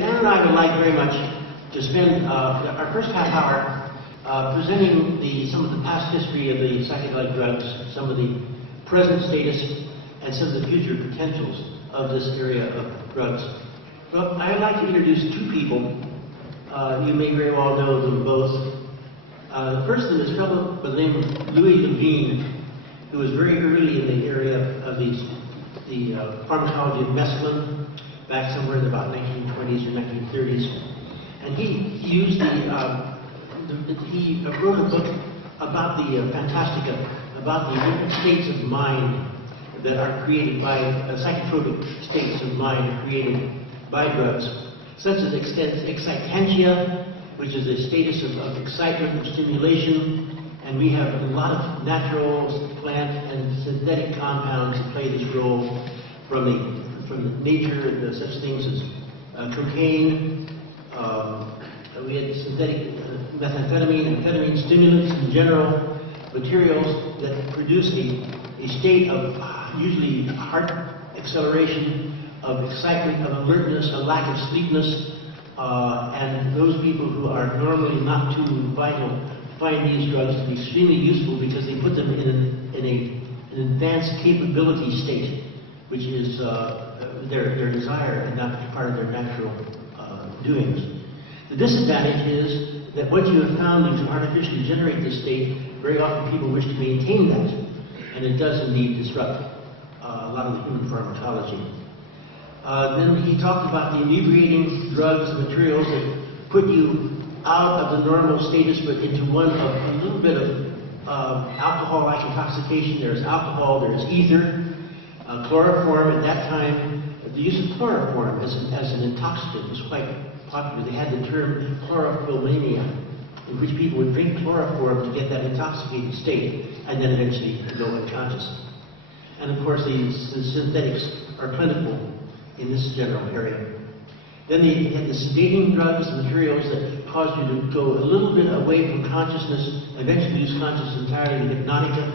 Ann and I would like very much to spend our first half hour presenting some of the past history of the psychedelic drugs, some of the present status, and some of the future potentials of this area of drugs. But I'd like to introduce two people. You may very well know them both. The first of them is a fellow by the name of Louis Levine, who was very early in the area of the pharmacology of mescaline, back somewhere in about 1920s or 1930s. And he wrote a book about the Fantastica, about the different states of mind that are created by psychotropic states of mind created by drugs, such as excitantia, which is a status of excitement, of stimulation, and we have a lot of natural, plant, and synthetic compounds that play this role from nature, such things as cocaine. We had synthetic methamphetamine, amphetamine, stimulants in general, materials that produce a state of usually heart acceleration, of excitement, of alertness, a lack of sleepiness, and those people who are normally not too vital find these drugs to be extremely useful because they put them in an advanced capability state, which is their desire and not part of their natural doings. The disadvantage is that what you have found to artificially generate this state, very often people wish to maintain that, and it does indeed disrupt a lot of the human pharmacology. Then he talked about the inebriating drugs and materials that put you out of the normal status but into one of a little bit of alcohol-like intoxication. There's alcohol, there's ether, chloroform. At that time, the use of chloroform as an intoxicant was quite popular. They had the term chlorophylmania, in which people would drink chloroform to get that intoxicated state and then eventually go unconscious. And of course, the synthetics are plentiful in this general area. Then they had the sedating drugs, materials that cause you to go a little bit away from consciousness, eventually lose consciousness entirely, the hypnotica,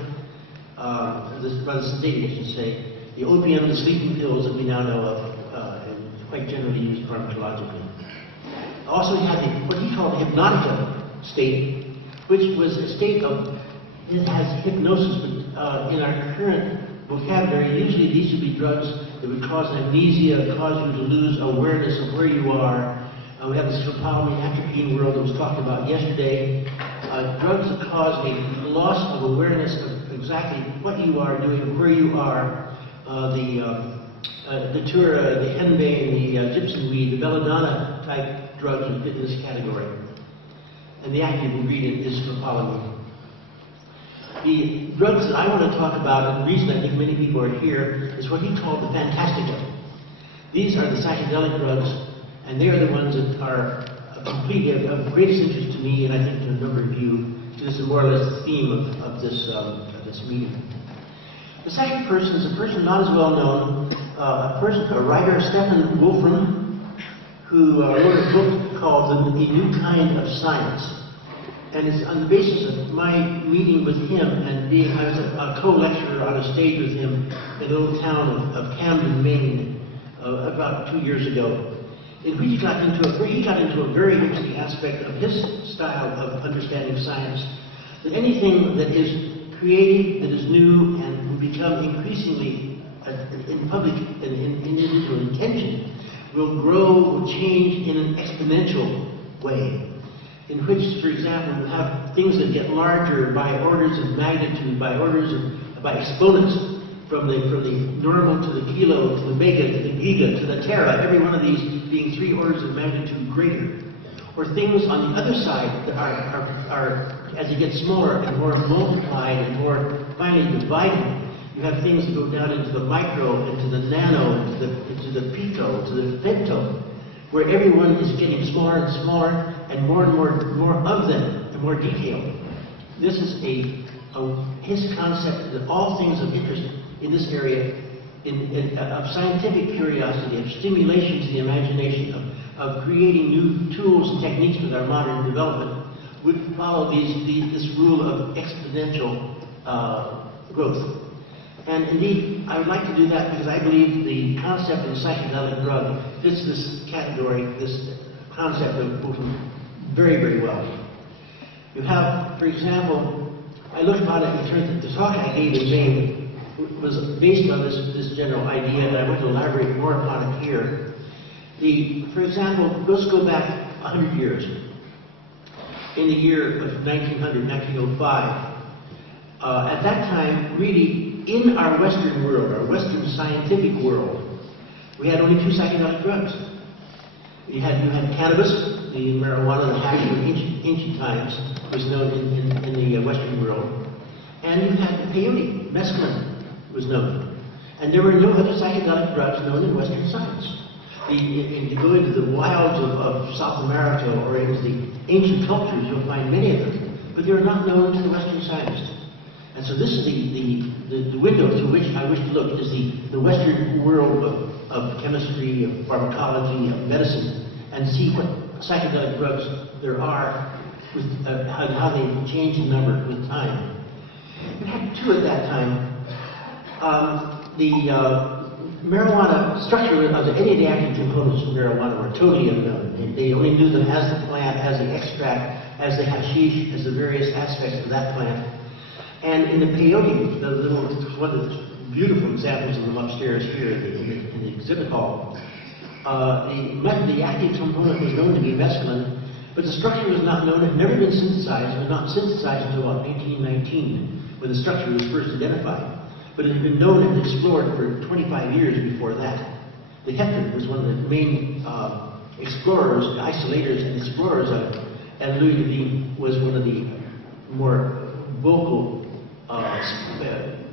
rather sedating, I should say. The opium, the sleeping pills that we now know of, and quite generally used pharmacologically. Also, you had what he called the hypnotica state, which was a state of, it has hypnosis, but in our current vocabulary, usually these would be drugs that would cause amnesia, cause you to lose awareness of where you are. We have the scopolamine, atropine world that was talked about yesterday. Drugs that cause a loss of awareness of exactly what you are doing, where you are. The datura, the henbane, the gypsum weed, the belladonna type drugs would fit in this category. And the active ingredient is scopolamine. The drugs that I want to talk about, and the reason I think many people are here, is what he called the Fantastica. These are the psychedelic drugs, and they are the ones that are completely of greatest interest to me, and I think to a number of you. So this is more or less the theme of this meeting. The second person is a person not as well known, a writer, Stephen Wolfram, who wrote a book called The New Kind of Science. And it's on the basis of my meeting with him and I was a co-lecturer on a stage with him in the little town of Camden, Maine, about 2 years ago. In which he got into a very interesting aspect of his style of understanding science, that anything that is creative, that is new, and will become increasingly in public and in individual intention, will grow, will change in an exponential way. In which, for example, you have things that get larger by orders of magnitude, by exponents, from the normal to the kilo, to the mega, to the giga, to the tera, every one of these being 3 orders of magnitude greater. Or things on the other side that are as you get smaller and more multiplied and more finally divided, you have things that go down into the micro, into the nano, into the pico, to the femto, where everyone is getting smaller and smaller, and more of them, and more detailed. This is his concept that all things of interest in this area, of scientific curiosity, of stimulation to the imagination, of creating new tools and techniques with our modern development, would follow this rule of exponential growth. And indeed, I would like to do that because I believe the concept of a psychedelic drug fits this category, this concept of Buddhism very, very well. You have, for example, I looked upon it in terms of the talk I gave in May was based on this general idea, and I want to elaborate more upon it here. For example, let's go back 100 years. In the year of 1905, at that time, really, in our Western world, our Western scientific world, we had only 2 psychedelic drugs. You had cannabis, the marijuana, the hash of ancient times, was known in the Western world. And you had the peyote, mescaline, was known. And there were no other psychedelic drugs known in Western science. To go into the wilds of South America or into the ancient cultures, you'll find many of them, but they're not known to the Western scientist. And so this is the window through which I wish to look, is the Western world of chemistry, of pharmacology, of medicine, and see what psychedelic drugs there are, and how they've changed in number with time. We had 2 at that time. The marijuana structure of any of the active components of marijuana were totally unknown. They only knew them as the plant, as the extract, as the hashish, as the various aspects of that plant. And in the peyote, one of the beautiful examples of them upstairs here in the exhibit hall, the active component was known to be mescaline, but the structure was not known, had never been synthesized. It was not synthesized until about 1919, when the structure was first identified. But it had been known and explored for 25 years before that. The Heffter was one of the main explorers, isolators and explorers of it, and Louis Levine was one of the more vocal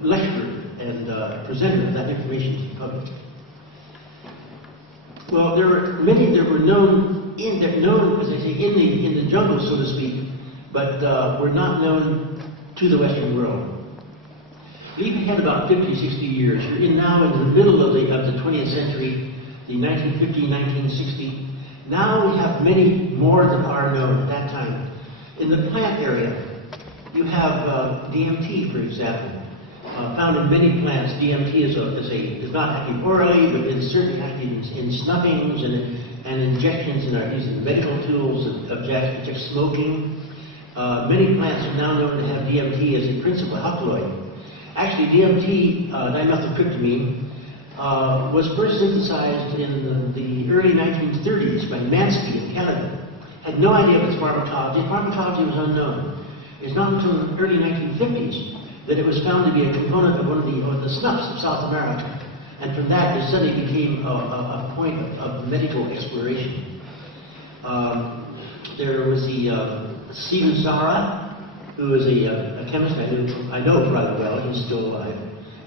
lecturer and presenter of that information to the public. Well, there were many that were known, as I say, in the jungle, so to speak, but were not known to the Western world. Leap ahead about 50, 60 years. You're now in the middle of the 20th century, the 1950, 1960. Now we have many more that are known at that time. In the plant area, you have DMT, for example. Found in many plants, DMT is not active orally, but is certainly active in snuffings and injections using medical tools of just smoking. Many plants are now known to have DMT as a principal alkaloid. Actually, DMT, dimethyltryptamine, was first synthesized in the early 1930s by Mansky in Canada. Had no idea of its pharmacology. Pharmacology was unknown. It's not until the early 1950s that it was found to be a component of one of the snuffs of South America. And from that, it suddenly became a point of medical exploration. There was Stephen Sara, who is a chemist I know rather well, he's still alive,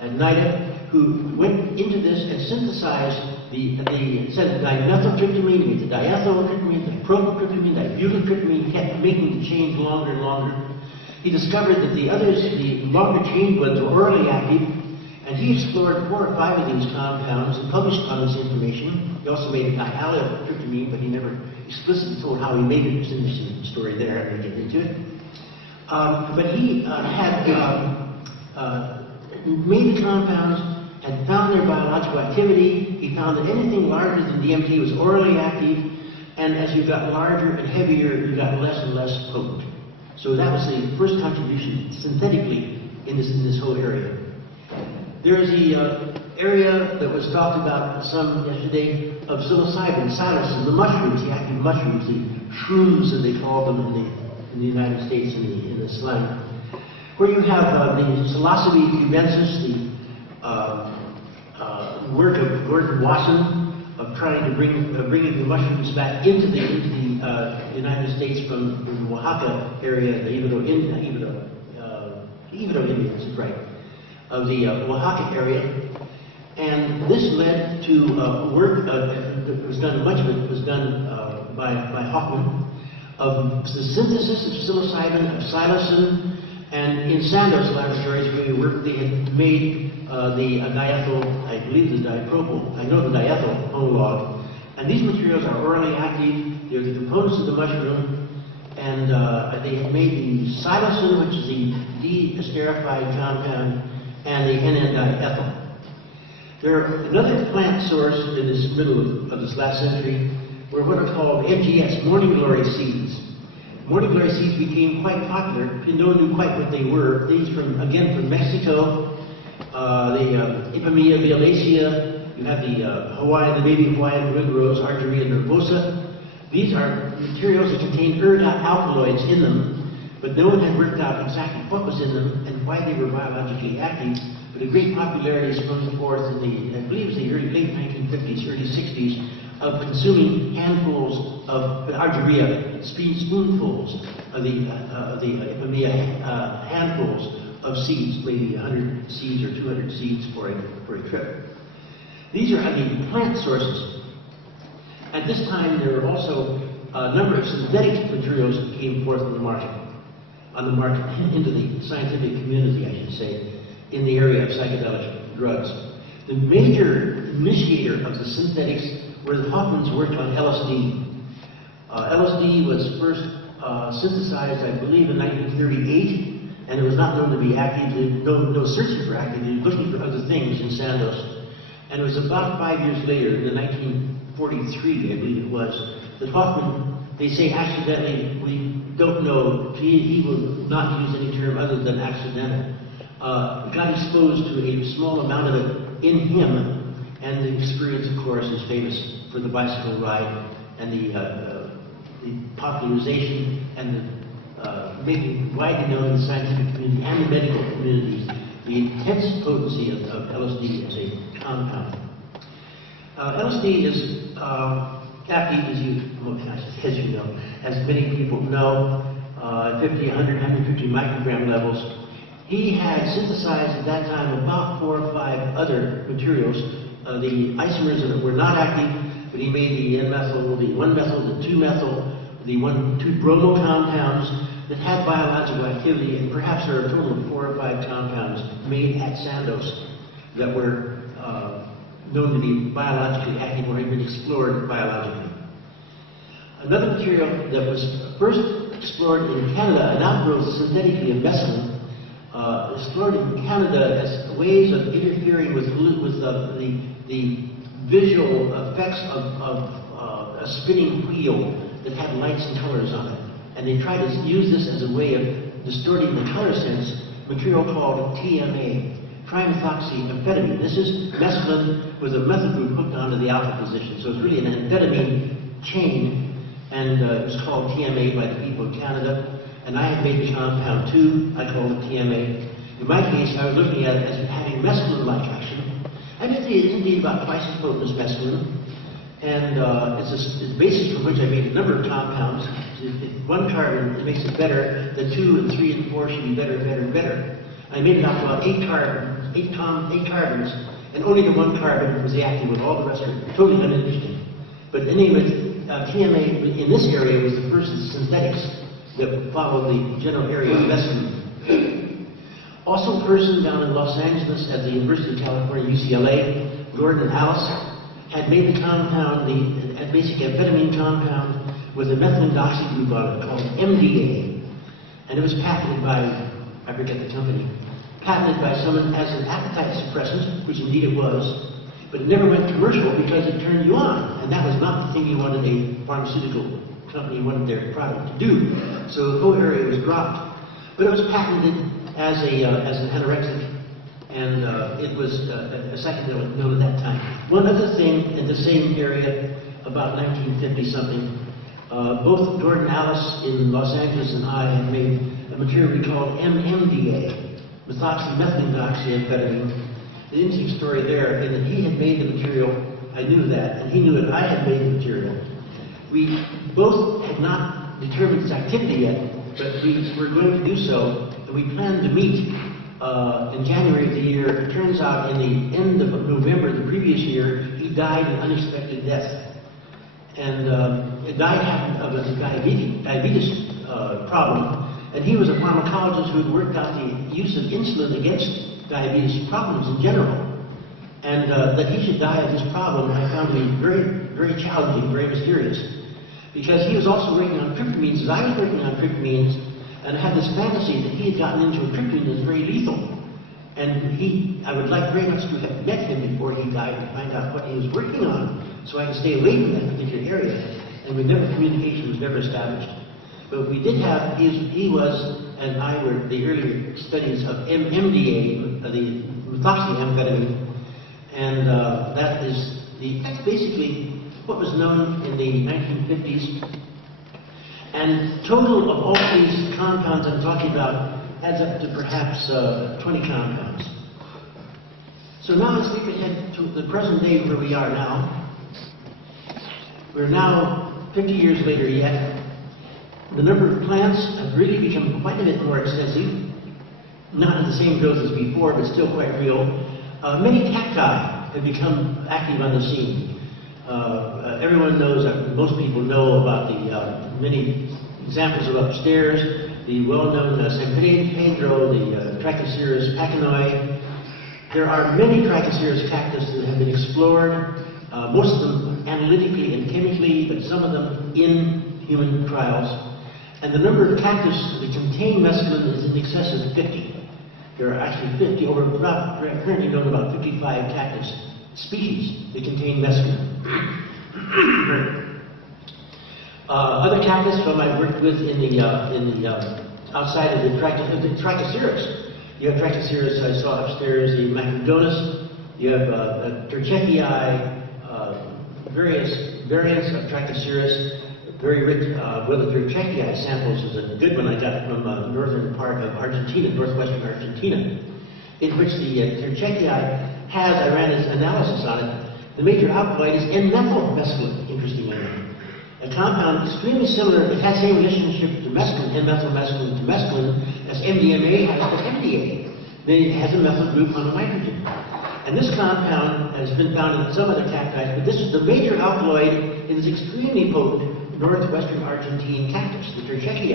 and NIDA, who went into this and synthesized instead of dimethyltryptamine, the diethyltryptamine, the propyltryptamine, dibutyltryptamine, kept making the chain longer and longer. He discovered that the longer chain ones were orally active, and he explored 4 or 5 of these compounds and published on this information. He also made allyltryptamine, but he never explicitly told how he made it. It's an interesting story there, I'm going to get into it. But he had made the compounds, had found their biological activity. He found that anything larger than DMT was orally active, and as you got larger and heavier, you got less and less potent. So that was the first contribution synthetically in this whole area. There is the area that was talked about some yesterday of psilocybin, psilocin, the mushrooms, the active mushrooms, the shrooms as they call them in the United States in the slang, where you have the psilocybe cubensis, the work of Gordon Wasson of trying to bringing the mushrooms back into the United States from the Oaxaca area, the Ibero Indians, right, of the Oaxaca area. And this led to work that was done, much of it was done by Hoffman, of the synthesis of psilocybin, of psilocin, and in Sandoz laboratories where we worked, they had made the diethyl, I believe the dipropyl, I know the diethyl homolog. And these materials are orally active, they're the components of the mushroom, and they had made the psilocin, which is the de-esterified compound, and the N-N-diethyl. Another plant source in this middle of this last century were what are called MGS, morning glory seeds. Morning glory seeds became quite popular. No one knew quite what they were. These from Mexico, the Ipomoea violacea. You have the baby Hawaiian red rose, Argyria nervosa. These are materials that contain alkaloids in them, but no one had worked out exactly what was in them and why they were biologically active. But a great popularity sprung forth in the, I believe it was the late 1950s, early 60s, of consuming handfuls of Argyria, spoonfuls of the Ipomoea, handfuls of seeds, maybe 100 seeds or 200 seeds for a trip. These are, plant sources. At this time, there were also a number of synthetic materials that came forth on the market, into the scientific community, I should say, in the area of psychedelic drugs. The major initiator of the synthetics were the Hoffmans worked on LSD. LSD was first synthesized, I believe, in 1938, and it was not known to be active. No searching for activity, looking for other things in Sandoz. And it was about 5 years later, in the 1943, I believe it was, that Hoffman, they say accidentally, we don't know, he will not use any term other than accidental, got exposed to a small amount of it in him, and the experience, of course, is famous for the bicycle ride and the popularization and the making widely known in the scientific community and the medical communities the intense potency of LSD as a compound. LSD is active, as you know, as many people know, 50, 100, 150 microgram levels. He had synthesized at that time about 4 or 5 other materials. The isomers of it were not active, but he made the N-methyl, the 1-methyl, the 2-methyl, the 2 bromo compounds that had biological activity, and perhaps there are a total of 4 or 5 compounds made at Sandoz that were known to be biologically active or had been explored biologically. Another material that was first explored in Canada, an outgrowth synthetically of mescaline, explored in Canada as ways of interfering with the visual effects of a spinning wheel that had lights and colors on it. And they tried to use this as a way of distorting the color sense, material called TMA, trimethoxyamphetamine. This is mescaline with a methyl group hooked onto the alpha position. So it's really an amphetamine chain, and it was called TMA by the people of Canada. And I have made the compound too. I call it TMA. In my case, I was looking at it as having mescaline-like action. And it is indeed about twice as potent as mescaline. And it's a basis from which I made a number of compounds. If 1 carbon, it makes it better. The 2 and 3 and 4 should be better and better and better. I made it out to about 8 carbons, and only the 1 carbon was the active one. All the rest are totally uninteresting. But anyway, TMA in this area was the first synthetics that followed the general area of mescaline. Also a person down in Los Angeles at the University of California, UCLA, Gordon Alice, had made the compound, the basic amphetamine compound, with a methylene-doxy group on it called MDA. And it was patented by, I forget the company, patented by someone as an appetite suppressant, which indeed it was, but it never went commercial because it turned you on. And that was not the thing you wanted a pharmaceutical company wanted their product to do. So the whole area was dropped. But it was patented as an anorexic, and it was a psychedelic known at that time. One other thing in the same area, about 1950-something, both Gordon Alice in Los Angeles and I had made a material we called MMDA, methoxymethylene-doxyamphetamine. The interesting story there is that he had made the material, I knew that, and he knew that I had made the material. We both had not determined its activity yet, but we were going to do so, and we planned to meet in January of the year. It turns out in the end of November the previous year, he died an unexpected death. And it died of a diabetes problem. And he was a pharmacologist who had worked out the use of insulin against diabetes problems in general. And that he should die of this problem, I found to be very, very challenging, very mysterious. Because he was also working on tryptamines, as I was working on tryptamines, and had this fantasy that he had gotten into a tryptamine that's very lethal. And I would like very much to have met him before he died and find out what he was working on, so I could stay away from that particular area. And communication was never established. But we did have, he was, and I were the earlier studies of MDA, the methoxyamphetamine, and that's basically what was known in the 1950s. And total of all these compounds I'm talking about adds up to perhaps 20 compounds. So now let's leap ahead to the present day where we are now. We're now 50 years later yet. The number of plants have really become quite a bit more extensive. Not in the same growth as before, but still quite real. Many cacti have become active on the scene. Everyone knows, most people know about the many examples of upstairs, the well-known San Pedro, the Trichocereus pachanoi. There are many Trichocereus cactus that have been explored, most of them analytically and chemically, but some of them in human trials. And the number of cactus that contain mescaline is in excess of 50. There are actually 50, currently known about 55 cactus species that contain mescaline. Other cactus I worked with in the outside of the Trichocereus. You have Trichocereus I saw upstairs, the Macrodonus. You have Terchechii, various variants of Trichocereus. Very rich, the Terchechii samples is a good one I got from the northern part of Argentina, northwestern Argentina, in which the Terchechii has, I ran an analysis on it. The major alkaloid is N-methylmescaline, interestingly enough. A compound extremely similar, it has the same relationship to mescaline, N-methylmescaline to mescaline, as MDMA has to MDA. Then it has a methyl group on a nitrogen. And this compound has been found in some other cacti, but this is the major alkaloid in this extremely potent northwestern Argentine cactus, the Terchechii.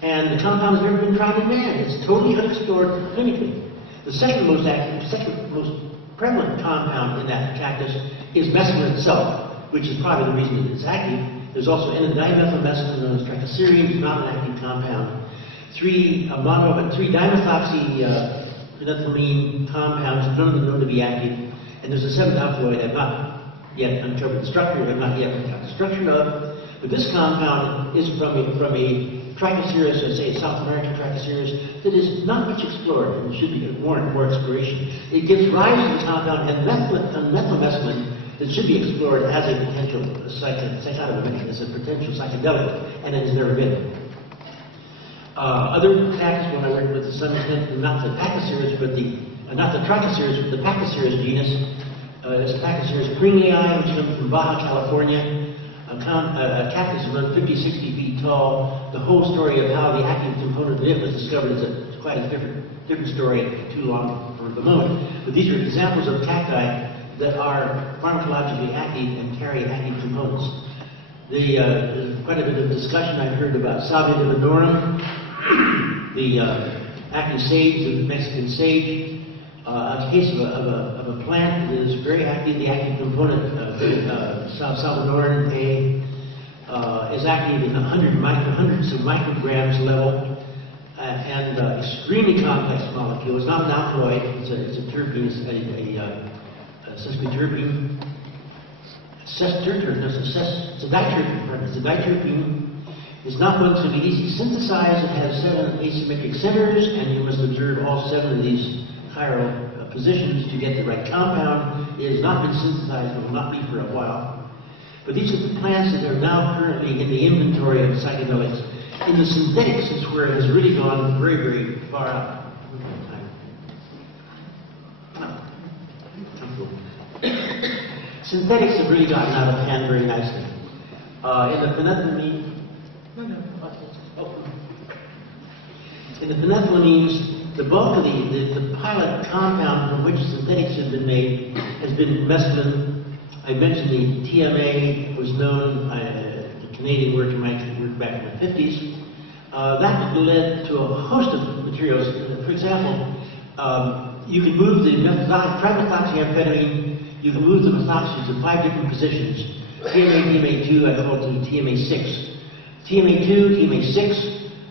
And the compound has never been tried in man. It's totally unexplored clinically. The second most prevalent compound in that cactus is mescaline itself, which is probably the reason that it's active. There's also N-dimethylmescaline known as trichoserine, not an active compound. Three dimethoxyphenethylamine compounds, none of them known to be active. And there's a seventh alkaloid I've not yet uncovered the structure, I've not yet got the structure of. But this compound is from a Trichocereus, let's say South American Trichocereus, that is not much explored and should be warrant more exploration. It gives rise to the compound N-methylmescaline that should be explored as a potential psychotomimetic, as a potential psychedelic, and it has never been. Other cactus, when I worked with, to some extent, not the Pachycereus, but not the Trichocereus, but the Pachycereus genus. There's Pachycereus pringlei, which comes from Baja California. A cactus about 50, 60 feet tall. The whole story of how the active component of it was discovered is quite a different story, too long for the moment. But these are examples of cacti that are pharmacologically active and carry active components. There's quite a bit of discussion I've heard about Salvia divinorum, the active sage, the Mexican sage. A case of a plant that is very active, the active component, Salvadoran A, is active in hundreds of micrograms level, and extremely complex molecule. It's not an alkaloid, it's a terpene, it's a sesquiterpene. It's a diterpene, it's a diterpene. It's not one to be easily synthesized. It has 7 asymmetric centers, and you must observe all 7 of these chiral positions to get the right compound. It has not been synthesized and will not be for a while. But these are the plants that are now currently in the inventory of psychedelics. In the synthetics is where it has really gone very, very far out. Synthetics have really gotten out of hand very nicely. In the phenethylamines, the bulk of the pilot compound from which synthetics have been made has been mescaline. I mentioned the TMA was known, the Canadian work in my work back in the 50s. That led to a host of materials. For example, you can move the trimethoxyamphetamine, you can move the methoxy to 5 different positions. TMA, TMA2, I call it TMA6. TMA2, TMA6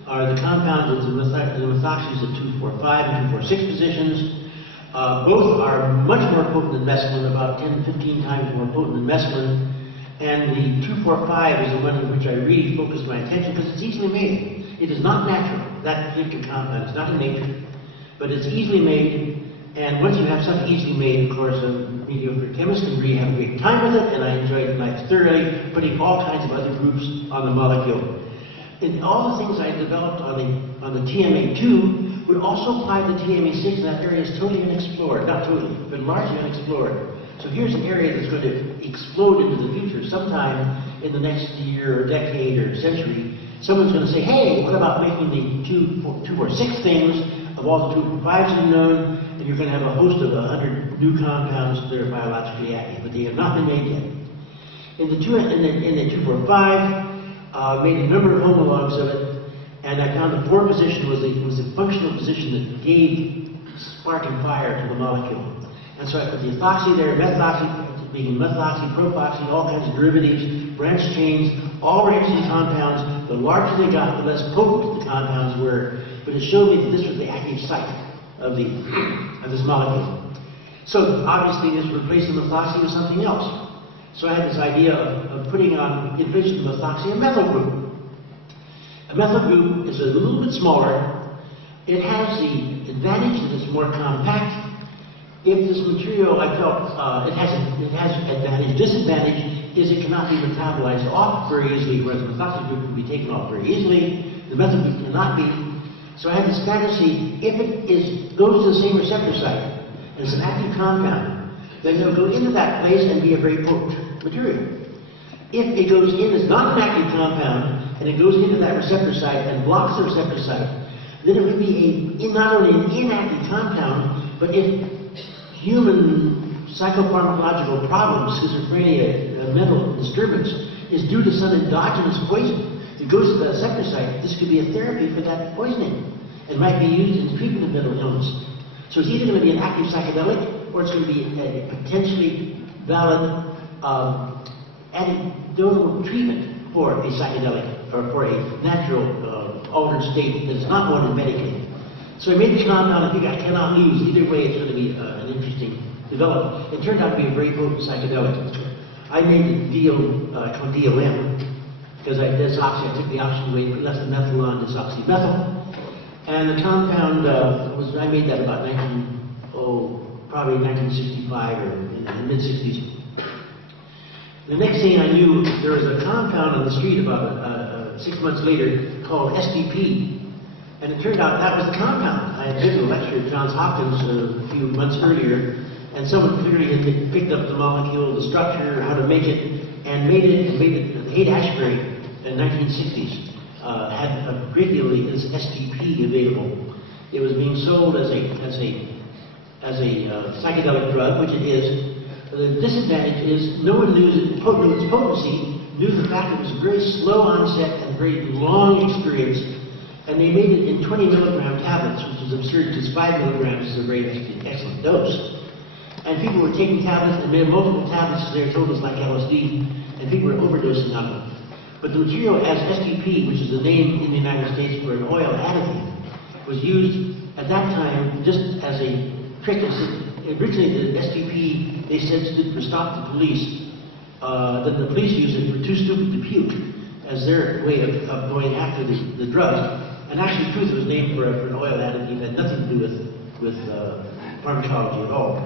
are the compounds of the methoxys at 2,4,5 and 2,4,6 positions. Both are much more potent than mescaline, about 10 to 15 times more potent than mescaline. And the 2,4,5 is the one in which I really focused my attention because it's easily made. It is not natural, that particular compound. It's not in nature, but it's easily made. And once you have something easily made, of course, a mediocre chemist can really have a great time with it, and I enjoyed life thoroughly, putting all kinds of other groups on the molecule. And all the things I developed on the TMA2 would also apply to the TMA6, and that area is totally unexplored. Not totally, but largely unexplored. So here's an area that's going to explode into the future sometime in the next year or decade or century. Someone's going to say, hey, what about making the 2 or 6 things of all the 2,4,5s you've known, and you're going to have a host of 100 new compounds that are biologically active, but they have not been made yet. In the 2,4,5, made a number of homologs of it, and I found the 4 position was a functional position that gave spark and fire to the molecule. And so I put the ethoxy there, methoxy, being methoxy, propoxy, all kinds of derivatives, branch chains, all were interesting compounds. The larger they got, the less potent the compounds were. But it showed me that this was the active site of this molecule. So obviously this replacing methoxy with something else. So I had this idea of putting on, in addition to methoxy, a methyl group. A methyl group is a little bit smaller. It has the advantage that it's more compact. If this material, I felt, it has advantage. Disadvantage is it cannot be metabolized off very easily, whereas the methoxy group can be taken off very easily. The methyl group cannot be. So I had this fantasy, if it goes to the same receptor site, and it's an active compound, then it'll go into that place and be a very potent material. If it goes in as not an active compound, and it goes into that receptor site and blocks the receptor site, then it would be not only an inactive compound, but if human psychopharmacological problems, schizophrenia, mental disturbance, is due to some endogenous poison, it goes to the receptor site, this could be a therapy for that poisoning. It might be used in treatment of mental illness. So it's either going to be an active psychedelic, or it's going to be a potentially valid antidotal treatment for a psychedelic, or for a natural altered state that is not one to medicate. So I made the compound. I think I cannot lose. Either way, it's going to be an interesting development. It turned out to be a very potent psychedelic. I named it DOM, because I took the oxygen weight, but left the methyl on desoxymethyl. And the compound I made that about probably 1965 or in the mid-60s. The next thing I knew, there was a compound on the street about 6 months later called SDP. And it turned out that was the compound. I had been to a lecture at Johns Hopkins a few months earlier, and someone clearly had picked up the molecule, the structure, how to make it, and made it Haight-Ashbury in the 1960s. Had a great deal of this SDP available. It was being sold as a psychedelic drug, which it is. The disadvantage is no one knew its potency, knew the fact that it was a very slow onset and very long experience. And they made it in 20 milligram tablets, which is absurd because 5 milligrams is a very excellent dose. And people were taking tablets and made multiple tablets because they were told it was like LSD, and people were overdosing on it. But the material as SDP, which is the name in the United States for an oil additive, was used at that time just as a trick. Originally, the SDP, they said, stood for Stop the Police. Then the police used it for Too Stupid to Puke as their way of going after the drugs. And actually, truth was named for an oil additive that had nothing to do with pharmacology at all.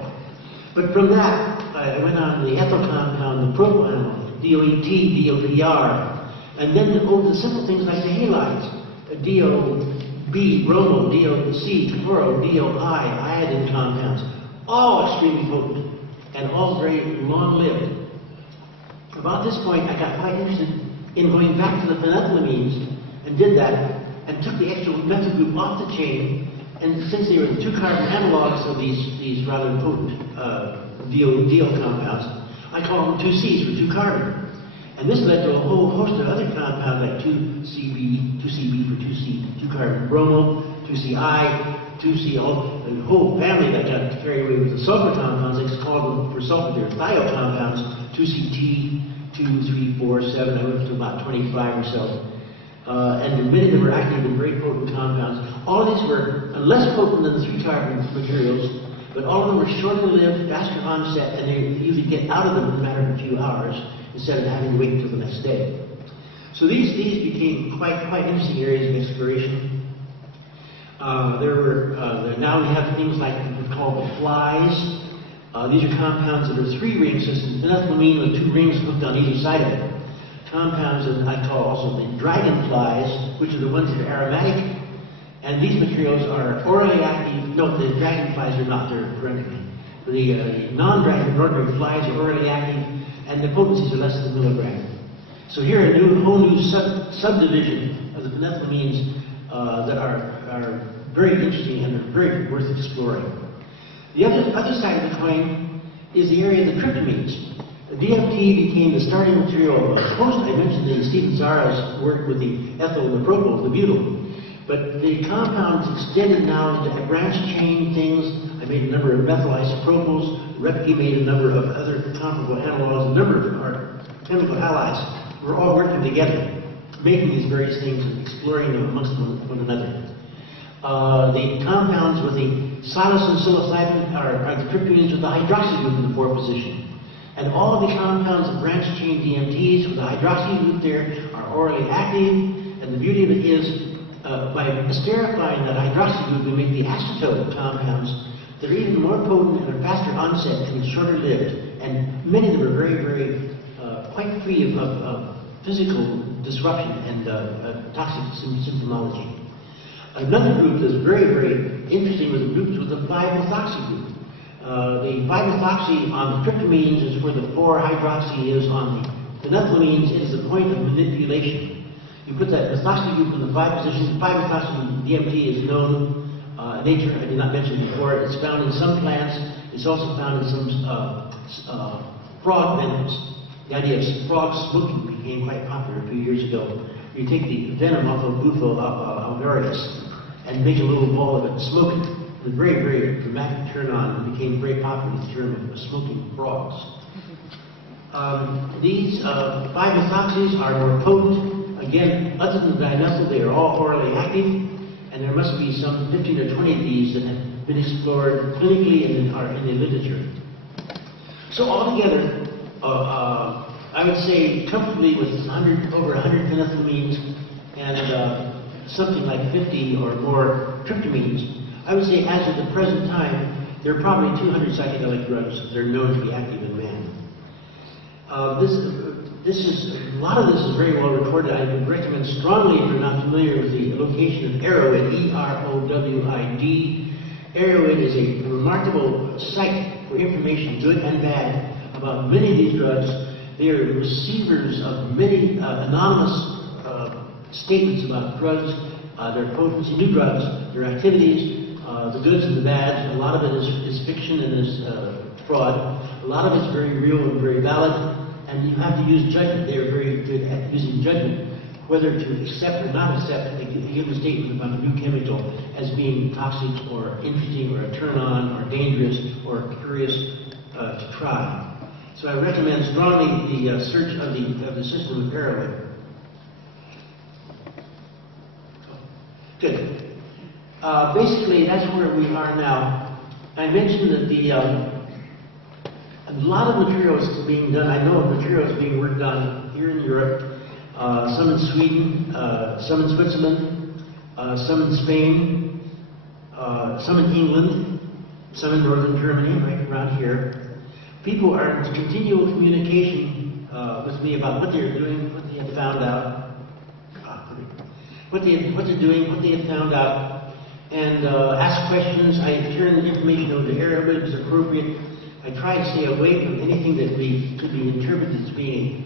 But from that, I went on to the ethyl compound, the propyl, DOET, DOPR, and then over the simple things like the halides, DOB, bromo, DOC, chloro, DOI, iodine compounds, all extremely potent and all very long-lived. About this point, I got quite interested in going back to the phenethylamines and did that, and took the extra methyl group off the chain, and since they were the 2-carbon analogs of these rather potent DO compounds, I call them 2Cs for 2-carbon. And this led to a whole host of other compounds like 2CB for 2C, 2-carbon bromo, 2CI, 2C, a whole family that got carried away with the sulfur compounds. They called them for sulfur, they're thio compounds, 2CT, 2, 3, 4, 7, I went to about 25 or so. and many of them were active in very potent compounds. All of these were less potent than the 3-carbon materials, but all of them were shorter lived, faster onset, and you could get out of them in a matter of a few hours instead of having to wait until the next day. So these became quite interesting areas of exploration. Now we have things like what we call the flies. These are compounds that are 3-ring systems, phenethylamine with 2 rings hooked on either side of it. Compounds that I call also the dragonflies, which are the ones that are aromatic. And these materials are orally active. No, the dragonflies are not, they're parentically. The non-dragon ordinary flies are orally active, and the potencies are less than a milligram. So here a whole new subdivision of the phenethylamines that are very interesting and are very worth exploring. The other side of the coin is the area of the tryptamines. The DMT became the starting material of I mentioned the Stephen Zara's work with the ethyl and the propyl, the butyl. But the compounds extended now into branched chain things. I made a number of methyl isopropyls. Repke made a number of other comparable analogs. A number of our chemical allies were all working together, making these various things and exploring them amongst one another. The compounds with the psilocin psilocybin are the tryptamines with the hydroxy group in the 4 position. And all of the compounds of branched chain DMTs with the hydroxy group there are orally active. And the beauty of it is, by esterifying that hydroxy group, we make the acetote compounds that are even more potent and are faster onset and shorter lived. And many of them are very, quite free of physical disruption and toxic symptomology. Another group that's very interesting was the group with the 5-methoxy group. The 5-methoxy on the tryptamines is where the 4-hydroxy is on the phenethylamines. It is the point of manipulation. You put that methoxy group in the 5 position. 5-methoxy DMT is known in nature. I did not mention before. It's found in some plants. It's also found in some frog venoms. The idea of frog smoking became quite popular a few years ago. You take the venom off of Bufo alvarius and make a little ball of it and smoke it. It was a very dramatic turn on and became very popular, the term of smoking frogs. These 5-methoxys are more potent. Again, other than dimethyl, they are all orally active, and there must be some 15 or 20 of these that have been explored clinically and are in the literature. So altogether, I would say comfortably with over 100 phenethylamines and something like 50 or more tryptamines, I would say as of the present time, there are probably 200 psychedelic drugs that are known to be active in man. A lot of this is very well recorded. I would recommend strongly, if you're not familiar with the location of Erowid, E-R-O-W-I-D. Erowid is a remarkable site for information, good and bad, about many of these drugs. They are receivers of many anonymous statements about drugs, their potency, new drugs, their activities, the goods and the bads. A lot of it is fiction and is fraud. A lot of it's very real and very valid, and you have to use judgment. They are very good at using judgment, whether to accept or not accept a given statement about a new chemical as being toxic or interesting or a turn-on or dangerous or curious to try. So I recommend strongly the search of the system of Erowid. Good. Basically, that's where we are now. I mentioned that a lot of materials is being done. I know of materials being worked on here in Europe, some in Sweden, some in Switzerland, some in Spain, some in England, some in northern Germany, right around here. People are in continual communication with me about what they're doing, what they have found out, what they're doing, what they have found out, and ask questions. I turn the information over to Erowid as appropriate. I try to stay away from anything that could be interpreted as being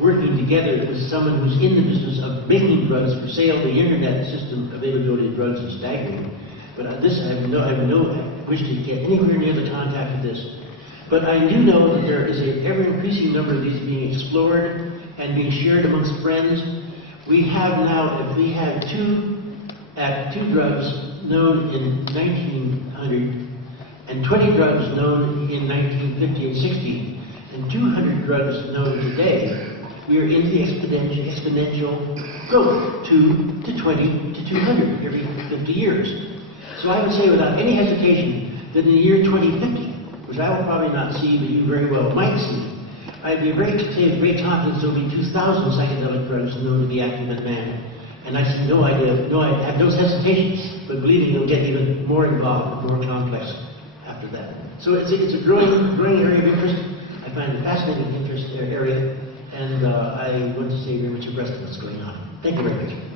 working together with someone who's in the business of making drugs for sale. The internet system availability of drugs is staggering. But I have no wish to get anywhere near the contact of this. But I do know that there is an ever-increasing number of these being explored and being shared amongst friends. We have two drugs known in 1900, and 20 drugs known in 1950 and 60, and 200 drugs known today. we are in the exponential growth, 2 to 20 to 200 every 50 years. So I would say without any hesitation that in the year 2050, which I will probably not see, but you very well might see, I'd be say with great confidence there will be 2,000 psychedelic drugs known to be active in man. And I see I have no hesitation, but believe me, it'll get even more involved, more complex after that. So it's a growing area of interest. I find it a fascinating interest area, and I want to stay very much abreast of what's going on. Thank you very much.